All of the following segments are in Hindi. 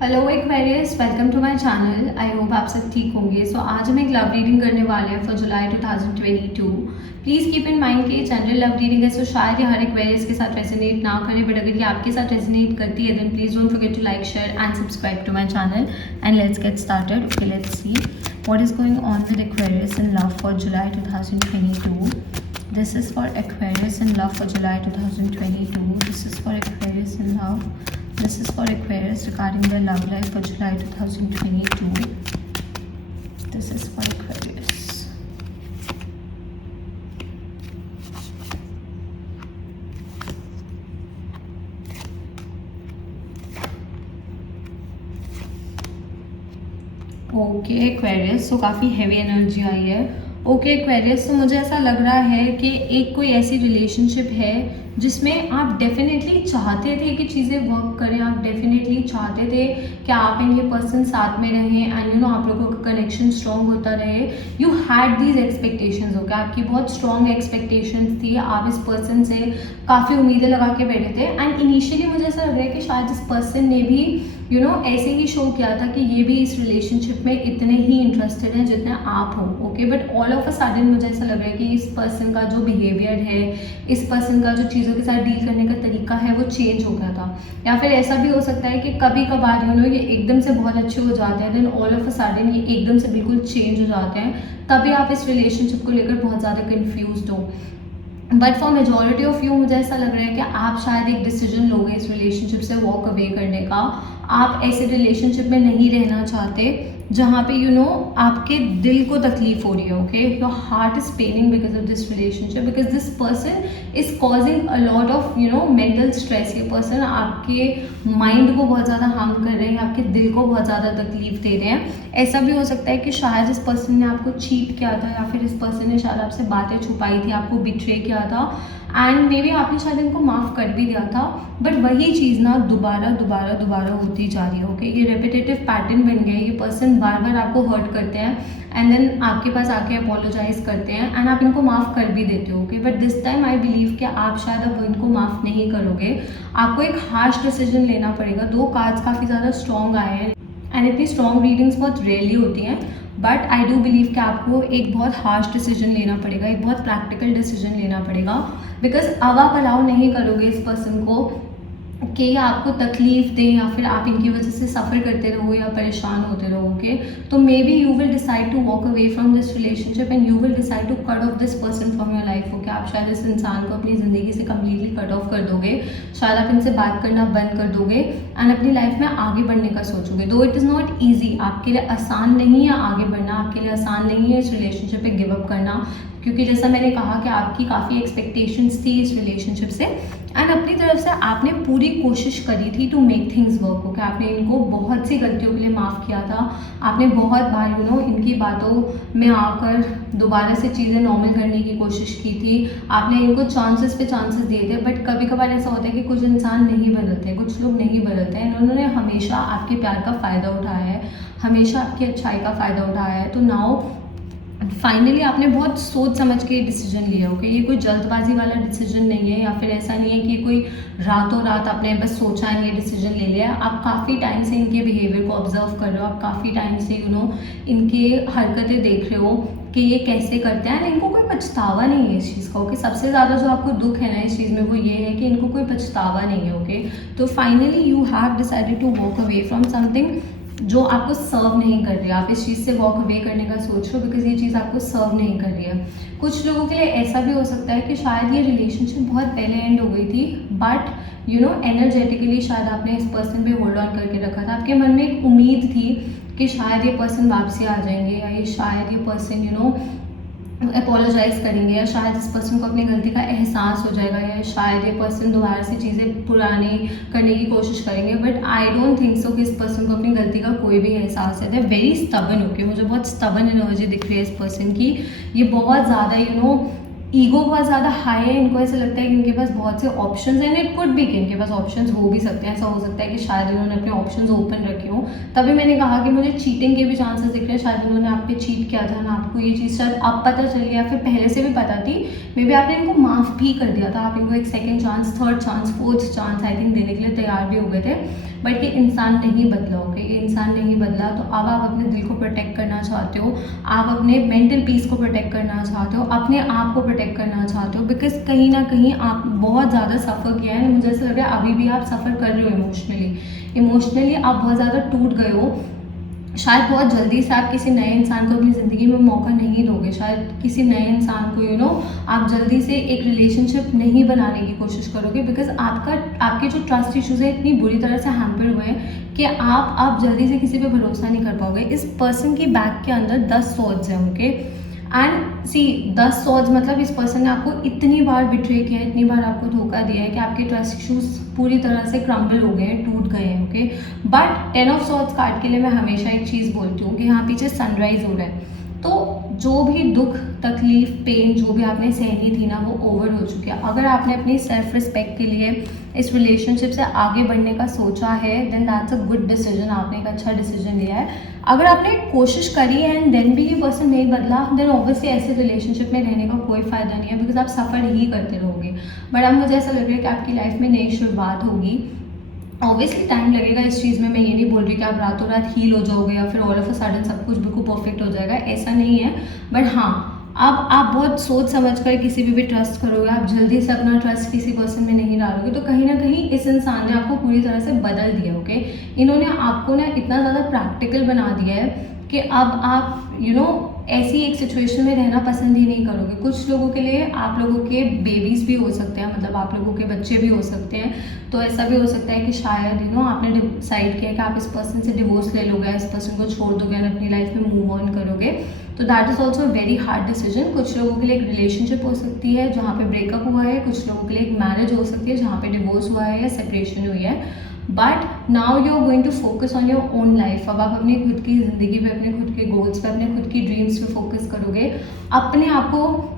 Hello Aquarius, welcome to my channel. I hope आप सब ठीक होंगे। सो आज हम एक लव रीडिंग करने वाले हैं for July 2022। Please keep in mind कि जनरल लव रीडिंग है, सो शायद ये हर एक्वेरियस के साथ रेजोनेट ना करे, बट अगर ये आपके साथ रेजोनेट करती है then please don't forget to like, share and subscribe to my channel. And let's get started. Okay, let's see what is going on with Aquarius in love for July 2022. This is for Aquarius in love for July 2022. This is for Aquarius in love. This is for Aquarius regarding their love life for July 2022. This is for Aquarius. Okay Aquarius, so काफ़ी हैवी एनर्जी आई है। ओके एक्वेरियस, तो मुझे ऐसा लग रहा है कि एक कोई ऐसी रिलेशनशिप है जिसमें आप डेफिनेटली चाहते थे कि चीज़ें वर्क करें, आप डेफिनेटली चाहते थे कि आप एंड ये पर्सन साथ में रहें एंड आप लोगों का कनेक्शन स्ट्रॉन्ग होता रहे। You had these expectations. Okay, आपकी बहुत स्ट्रॉन्ग एक्सपेक्टेशंस थी, आप इस पर्सन से काफ़ी उम्मीदें लगा के बैठे थे एंड इनिशियली मुझे ऐसा लग रहा है कि शायद इस पर्सन ने भी ऐसे ही शो किया था कि ये भी इस रिलेशनशिप में इतने ही इंटरेस्टेड हैं जितने आप हो। Okay, but all of a sudden मुझे ऐसा लग रहा है कि इस पर्सन का जो बिहेवियर है, इस पर्सन का जो चीज़ों के साथ डील करने का तरीका है वो चेंज हो गया था। या फिर ऐसा भी हो सकता है कि कभी कभार ये एकदम से बहुत अच्छे हो जाते हैं, then all of a sudden ये एकदम से बिल्कुल चेंज हो जाते हैं, तभी आप इस रिलेशनशिप को लेकर बहुत ज़्यादा कन्फ्यूज हो। But for majority of you मुझे ऐसा लग रहा है कि आप शायद एक डिसीजन लोगे इस रिलेशनशिप से वॉक अवे करने का। आप ऐसे रिलेशनशिप में नहीं रहना चाहते जहाँ पे आपके दिल को तकलीफ हो रही है। Okay, your heart is Penning because of this relationship, because this person is causing a lot of mental stress. ये पर्सन आपके माइंड को बहुत ज़्यादा हार्म कर रहे हैं, आपके दिल को बहुत ज़्यादा तकलीफ दे रहे हैं। ऐसा भी हो सकता है कि शायद इस पर्सन ने आपको चीट किया था, या फिर इस पर्सन ने शायद आपसे बातें छुपाई थी, आपको बिट्रे किया था एंड मे बी आपने शायद इनको माफ़ कर भी दिया था, बट वही चीज़ ना दोबारा दोबारा दोबारा होती जा रही है। ओके, ये रेपिटेटिव पैटर्न बन गया है। ये पर्सन बार बार आपको हर्ट करते हैं एंड देन आपके पास आके अपोलोजाइज करते हैं एंड आप इनको माफ़ कर भी देते हो। Okay, but this time I believe कि आप शायद अब इनको माफ़ नहीं करोगे। आपको एक हार्श डिसीजन लेना पड़ेगा। दो कार्ड्स काफ़ी ज़्यादा स्ट्रॉन्ग आए हैं एंड इतनी स्ट्रॉन्ग रीडिंग्स बहुत रेयरली होती हैं, बट आई डू बिलीव कि आपको एक बहुत हार्श डिसीजन लेना पड़ेगा, एक बहुत प्रैक्टिकल डिसीजन लेना पड़ेगा, बिकॉज अब आप अलाउ नहीं करोगे इस पर्सन को कि ये आपको तकलीफ दें या फिर आप इनकी वजह से सफ़र करते रहो या परेशान होते रहोगे। तो maybe you will decide to walk away from this relationship and you will decide to cut off this person from your life. Okay, आप शायद इस इंसान को अपनी ज़िंदगी से कम्प्लीटली कट ऑफ कर दोगे, शायद आप इनसे बात करना बंद कर दोगे एंड अपनी लाइफ में आगे बढ़ने का सोचोगे। दो इट इज़ नॉट ईजी, आपके लिए आसान नहीं है आगे बढ़ना, आपके लिए आसान नहीं है इस रिलेशनशिप पे गिव अप करना, क्योंकि जैसा मैंने कहा कि आपकी काफ़ी एक्सपेक्टेशंस थी इस रिलेशनशिप से एंड अपनी तरफ से आपने पूरी कोशिश करी थी to make things work. Okay, आपने इनको बहुत सी गलतियों के लिए माफ़ किया था, आपने बहुत बार इनकी बातों में आकर दोबारा से चीज़ें नॉर्मल करने की कोशिश की थी, आपने इनको चांसेस पे चांसेस दिए थे, बट कभी कभार ऐसा होता है कि कुछ इंसान नहीं बदलते, कुछ लोग नहीं बदलते हैं। उन्होंने हमेशा आपके प्यार का फ़ायदा उठाया है, हमेशा आपकी अच्छाई का फ़ायदा उठाया है। तो नाउ फाइनली आपने बहुत सोच समझ के डिसीजन लिया। ओके, ये कोई जल्दबाजी वाला डिसीजन नहीं है, या फिर ऐसा नहीं है कि कोई रातों रात आपने बस सोचा है ये डिसीजन ले लिया। आप काफ़ी टाइम से इनके बिहेवियर को ऑब्जर्व कर रहे हो, आप काफ़ी टाइम से इनके हरकतें देख रहे हो कि ये कैसे करते हैं, इनको कोई पछतावा नहीं है इस चीज़ का। ओके, सबसे ज़्यादा जो आपको दुख है ना इस चीज़ में वो ये है कि इनको कोई पछतावा नहीं है। ओके, तो finally you have decided to walk away from something जो आपको सर्व नहीं कर रही है। आप इस चीज़ से वॉक अवे करने का सोच रहे हो बिकॉज ये चीज़ आपको सर्व नहीं कर रही है। कुछ लोगों के लिए ऐसा भी हो सकता है कि शायद ये रिलेशनशिप बहुत पहले एंड हो गई थी, बट एनर्जेटिकली शायद आपने इस पर्सन पे होल्ड ऑन करके रखा था। आपके मन में एक उम्मीद थी कि शायद ये पर्सन वापसी आ जाएंगे, या ये शायद ये पर्सन अपोलोजाइज करेंगे, या शायद इस पर्सन को अपनी गलती का एहसास हो जाएगा, या शायद ये पर्सन दोबारा से चीज़ें पुरानी करने की कोशिश करेंगे। But I don't think so कि इस पर्सन को अपनी गलती का कोई भी एहसास है। They very stubborn. ओके, मुझे बहुत स्टबन एनर्जी दिख रही है इस पर्सन की। ये बहुत ज़्यादा ईगो बहुत ज़्यादा हाई है, इनको ऐसा लगता है कि इनके पास बहुत से ऑप्शंस हैं, इट कुड भी कि इनके पास ऑप्शंस हो भी सकते हैं, ऐसा हो सकता है कि शायद इन्होंने अपने ऑप्शंस ओपन रखे हों। तभी मैंने कहा कि मुझे चीटिंग के भी चांसेस दिख रहे हैं, शायद इन्होंने आप पे चीट किया था ना, आपको ये चीज़ शायद अब पता चली या फिर पहले से भी पता थी, मे बी आपने इनको माफ़ भी कर दिया था, आप इनको एक second chance, third chance, fourth chance I think देने के लिए तैयार भी हो गए थे, बट ये इंसान नहीं बदला। ओके, ये इंसान नहीं बदला, तो अब आप अपने दिल को प्रोटेक्ट करना चाहते हो, आप अपने मेंटल पीस को प्रोटेक्ट करना चाहते हो, अपने आप को प्रोटेक्ट करना चाहते हो, बिकॉज कहीं ना कहीं आप बहुत ज़्यादा सफ़र किया है, मुझे ऐसा लग रहा है अभी भी आप सफ़र कर रहे हो इमोशनली आप बहुत ज़्यादा टूट गए हो। शायद बहुत जल्दी से आप किसी नए इंसान को अपनी ज़िंदगी में मौका नहीं दोगे, शायद किसी नए इंसान को आप जल्दी से एक रिलेशनशिप नहीं बनाने की कोशिश करोगे, बिकॉज आपके जो ट्रस्ट इश्यूज़ है इतनी बुरी तरह से हैम्पर हुए हैं कि आप जल्दी से किसी पे भरोसा नहीं कर पाओगे। इस पर्सन की बैग के अंदर 10 सॉर्ड्स हैं। ओके, एंड सी 10 सॉर्ड्स मतलब इस पर्सन ने आपको इतनी बार बिट्रे किया है, इतनी बार आपको धोखा दिया है कि आपके ट्रस्ट इश्यूज पूरी तरह से क्रम्बल हो गए हैं, टूट गए हैं। Okay, but 10 of swords card के लिए मैं हमेशा एक चीज़ बोलती हूँ कि यहाँ पीछे सनराइज हो रहा है, तो जो भी दुख, तकलीफ, पेन जो भी आपने सहनी थी ना, वो ओवर हो चुकी है। अगर आपने अपनी सेल्फ रिस्पेक्ट के लिए इस रिलेशनशिप से आगे बढ़ने का सोचा है, then that's a good decision, आपने एक अच्छा डिसीजन लिया है। अगर आपने कोशिश करी है एंड देन भी ये पर्सन नहीं बदला, देन ऑब्वियसली ऐसे रिलेशनशिप में रहने का कोई फ़ायदा नहीं है, बिकॉज आप सफ़र ही करते रहोगे। बट अब मुझे ऐसा लग रहा है कि आपकी लाइफ में नई शुरुआत होगी। ऑब्वियसली टाइम लगेगा इस चीज़ में, मैं ये नहीं बोल रही कि आप रातों रात हील हो जाओगे या फिर ऑल ऑफ अ सडन सब कुछ बिल्कुल परफेक्ट हो जाएगा, ऐसा नहीं है। बट हाँ, अब आप बहुत सोच समझ कर किसी भी ट्रस्ट करोगे, आप जल्दी से अपना ट्रस्ट किसी पर्सन में नहीं डालोगे, तो कहीं ना कहीं इस इंसान ने आपको पूरी तरह से बदल दिया। ओके, इन्होंने आपको ना इतना ज़्यादा प्रैक्टिकल बना दिया है कि अब आप ऐसी एक सिचुएशन में रहना पसंद ही नहीं करोगे। कुछ लोगों के लिए आप लोगों के बेबीज़ भी हो सकते हैं, मतलब आप लोगों के बच्चे भी हो सकते हैं, तो ऐसा भी हो सकता है कि शायद आपने डिसाइड किया कि आप इस पर्सन से डिवोर्स ले लोगे, इस पर्सन को छोड़ दोगे और अपनी लाइफ में मूव ऑन करोगे, तो that is also very hard decision. कुछ लोगों के लिए एक रिलेशनशिप हो सकती है जहाँ पे ब्रेकअप हुआ है, कुछ लोगों के लिए एक मैरिज हो सकती है जहाँ पे डिवोर्स हुआ है या सेपरेशन हुई है, but now you are going to focus on your own life. अब आप अपनी खुद की ज़िंदगी पे, अपने खुद के गोल्स पे, अपने खुद की ड्रीम्स पे फोकस करोगे, अपने आप को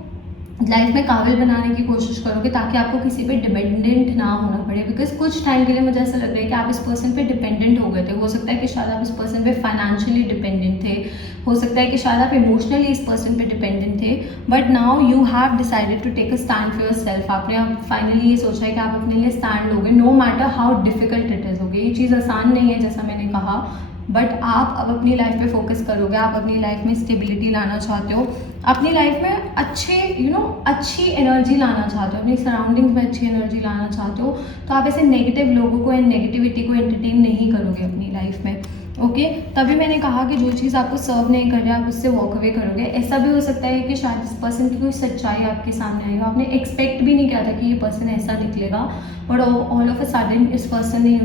लाइफ में काबिल बनाने की कोशिश करोगे ताकि आपको किसी पे डिपेंडेंट ना होना पड़े। बिकॉज कुछ टाइम के लिए मुझे ऐसा लग रहा है कि आप इस पर्सन पे डिपेंडेंट हो गए थे। हो सकता है कि शायद आप इस पर्सन पे फाइनेंशियली डिपेंडेंट थे, हो सकता है कि शायद आप इमोशनली इस पर्सन पे डिपेंडेंट थे, but now you have decided to take a stand for yourself. आपने अब फाइनली ये सोचा है कि आप अपने लिए स्टैंड लोगे, no matter how difficult it is. Okay, ये चीज़ आसान नहीं है जैसा मैंने कहा, बट आप अब अपनी लाइफ पे फोकस करोगे, आप अपनी लाइफ में स्टेबिलिटी लाना चाहते हो, अपनी लाइफ में अच्छे अच्छी एनर्जी लाना चाहते हो, अपनी सराउंडिंग्स में अच्छी एनर्जी लाना चाहते हो, तो आप ऐसे नेगेटिव लोगों को एंड नेगेटिविटी को एंटरटेन नहीं करोगे अपनी लाइफ में। ओके, तभी मैंने कहा कि जो चीज़ आपको सर्व नहीं कर रहा है आप उससे वॉक अवे करोगे। ऐसा भी हो सकता है कि शायद इस पर्सन की कोई सच्चाई आपके सामने आई हो, आपने एक्सपेक्ट भी नहीं किया था कि ये पर्सन ऐसा निकलेगा, but all of a sudden इस पर्सन ने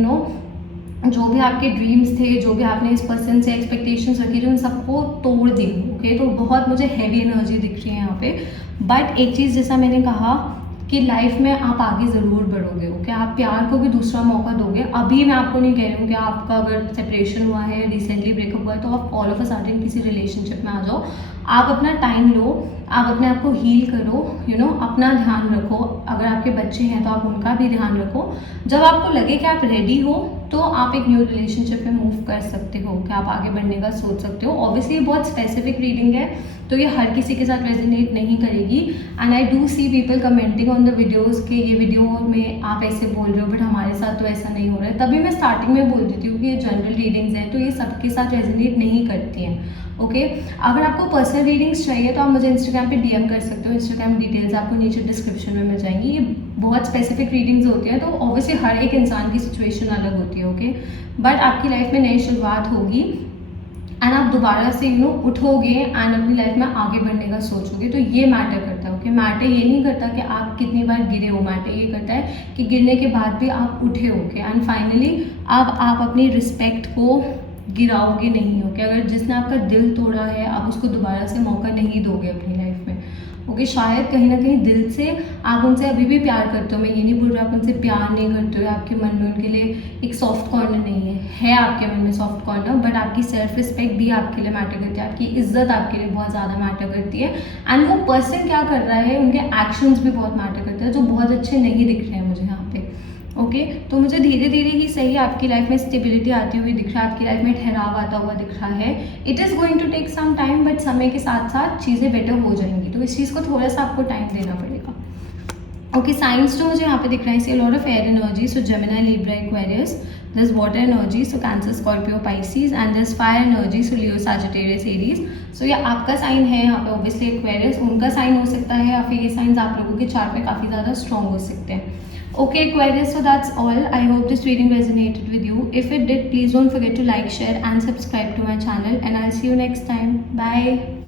जो भी आपके ड्रीम्स थे, जो भी आपने इस पर्सन से एक्सपेक्टेशंस रखी थी, उन सबको तोड़ दी। ओके, तो बहुत मुझे हैवी एनर्जी दिख रही है यहाँ पे। बट एक चीज़ जैसा मैंने कहा कि लाइफ में आप आगे ज़रूर बढ़ोगे। ओके, आप प्यार को भी दूसरा मौका दोगे। अभी मैं आपको नहीं कह रही हूँ कि आपका अगर सेपरेशन हुआ है, रिसेंटली ब्रेकअप हुआ है, तो आप ऑल ऑफ अ सडन किसी रिलेशनशिप में आ जाओ। आप अपना टाइम लो, आप अपने आप को हील करो, अपना ध्यान रखो। अगर आपके बच्चे हैं तो आप उनका भी ध्यान रखो। जब आपको लगे कि आप रेडी हो तो आप एक न्यू रिलेशनशिप में मूव कर सकते हो, कि आप आगे बढ़ने का सोच सकते हो। ऑब्वियसली बहुत स्पेसिफिक रीडिंग है, तो ये हर किसी के साथ रेजोनेट नहीं करेगी, and I do see people commenting on the videos कि ये वीडियो में आप ऐसे बोल रहे हो बट हमारे साथ तो ऐसा नहीं हो रहा है। तभी मैं स्टार्टिंग में बोल देती हूँ कि ये जनरल रीडिंग्स हैं, तो ये सबके साथ रेजोनेट नहीं करती हैं। ओके, अगर आपको पर्सनल रीडिंग्स चाहिए तो आप मुझे इंस्टाग्राम पे डीएम कर सकते हो। इंस्टाग्राम डिटेल्स आपको नीचे डिस्क्रिप्शन में मिल जाएंगी। ये बहुत स्पेसिफिक रीडिंग्स होती हैं, तो ऑब्वियसली हर एक इंसान की सिचुएशन अलग होती है। ओके, बट आपकी लाइफ में नई शुरुआत होगी एंड आप दोबारा से उठोगे एंड अपनी लाइफ में आगे बढ़ने का सोचोगे, तो ये मैटर करता है। ओके, मैटर ये नहीं करता कि आप कितनी बार गिरे हो, मैटर ये करता है कि गिरने के बाद भी आप उठे हो के एंड फाइनली अब आप अपनी रिस्पेक्ट को गिराओगे नहीं हो कि अगर जिसने आपका दिल तोड़ा है आप उसको दोबारा से मौका नहीं दोगे अपनी लाइफ में। ओके, शायद कहीं ना कहीं दिल से आप उनसे अभी भी प्यार करते हो, मैं ये नहीं बोल रहा आप उनसे प्यार नहीं करते हो, आपके मन में उनके लिए एक सॉफ्ट कॉर्नर नहीं है आपके मन में सॉफ्ट कॉर्नर, बट आपकी सेल्फ रिस्पेक्ट भी आपके लिए मैटर करती है, आपकी इज्जत आपके लिए बहुत ज़्यादा मैटर करती है। एंड वो पर्सन क्या कर रहा है, उनके एक्शंस भी बहुत मैटर करते हैं, जो बहुत अच्छे नहीं दिख रहे हैं मुझे यहाँ पे। ओके तो मुझे धीरे धीरे ही सही आपकी लाइफ में स्टेबिलिटी आती हुई दिख रहा है, आपकी लाइफ में ठहराव आता हुआ दिख रहा है। It is going to take some time, but समय के साथ साथ चीज़ें बेटर हो जाएंगी, तो इस चीज़ को थोड़ा सा आपको टाइम देना पड़ेगा। ओके साइंस जो मुझे यहाँ पे दिख रहा है, see lot of air energy, so Gemini, Libra, Aquarius, this water energy, so Cancer, Scorpio, Pisces, and this fire energy, so Leo, Sagittarius, Aries. So ये आपका साइन है यहाँ पे ऑब्वियसली एक्वेरियस, उनका साइन हो सकता है, या फिर ये साइंस आप लोगों के चार्ट में काफ़ी ज़्यादा स्ट्रॉन्ग हो सकते हैं। Okay Aquarius, so that's all. I hope this reading resonated with you. If it did, please don't forget to like, share and subscribe to my channel, and I'll see you next time. Bye.